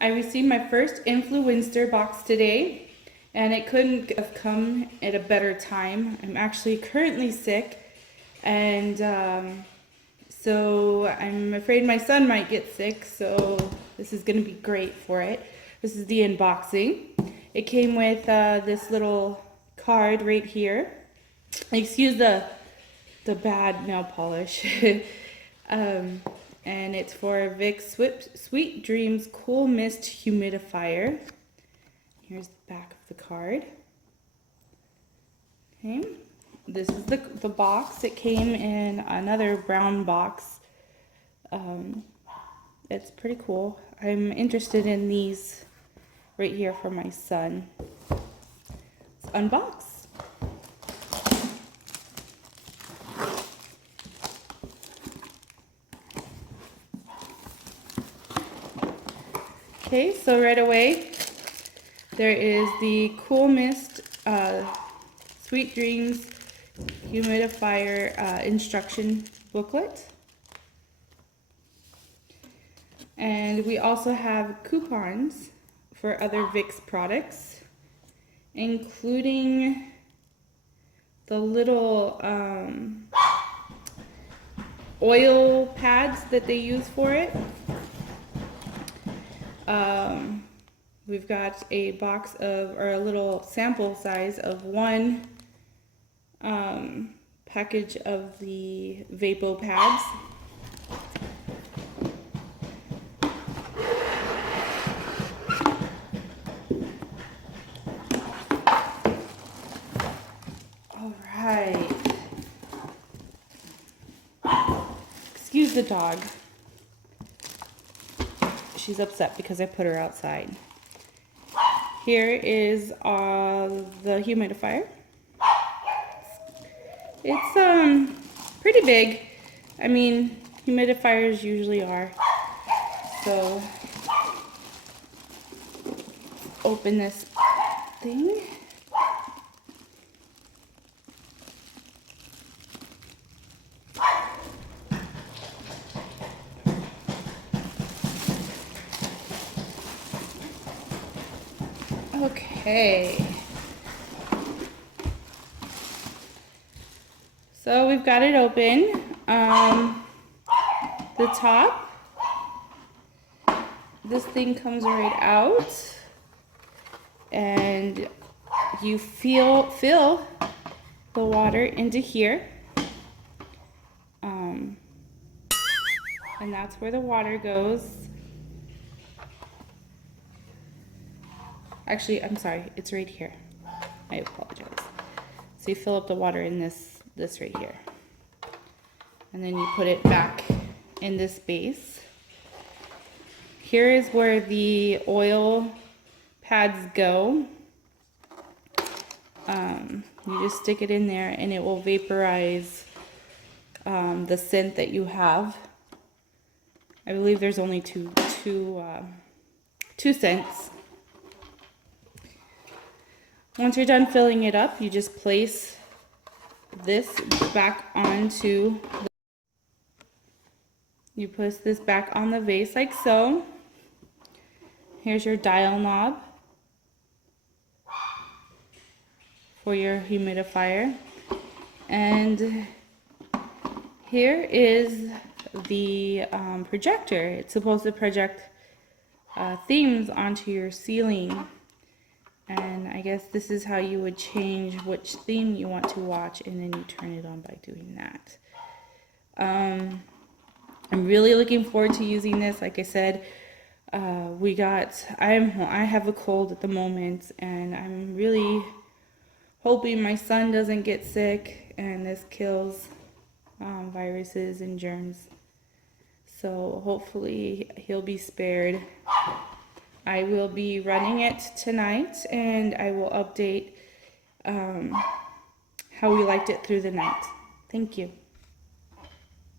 I received my first Influenster box today, and it couldn't have come at a better time. I'm actually currently sick, and so I'm afraid my son might get sick, so this is going to be great for it. This is the unboxing. It came with this little card right here. Excuse the bad nail polish. And it's for Vicks Sweet Dreams Cool Mist Humidifier. Here's the back of the card. Okay, this is the box. It came in another brown box. It's pretty cool. I'm interested in these right here for my son. Let's unbox. Okay, so right away, there is the Cool Mist Sweet Dreams Humidifier instruction booklet. And we also have coupons for other Vicks products, including the little oil pads that they use for it. We've got a box of, or a little sample size of one package of the Vapo pads. All right. Excuse the dog. She's upset because I put her outside. Here is the humidifier. It's pretty big. I mean, humidifiers usually are. So, open this thing. Okay, so we've got it open. The top, this thing comes right out, and you fill the water into here, and that's where the water goes. Actually, I'm sorry, it's right here. I apologize. So you fill up the water in this right here. And then you put it back in this base. Here is where the oil pads go. You just stick it in there and it will vaporize the scent that you have. I believe there's only two scents. Once you're done filling it up, you just place this back onto the vase like so. Here's your dial knob for your humidifier. And here is the projector. It's supposed to project themes onto your ceiling. And I guess this is how you would change which theme you want to watch, and then you turn it on by doing that. I'm really looking forward to using this. Like I said, I have a cold at the moment, and I'm really hoping my son doesn't get sick, and this kills viruses and germs. So hopefully he'll be spared. I will be running it tonight, and I will update how we liked it through the night. Thank you.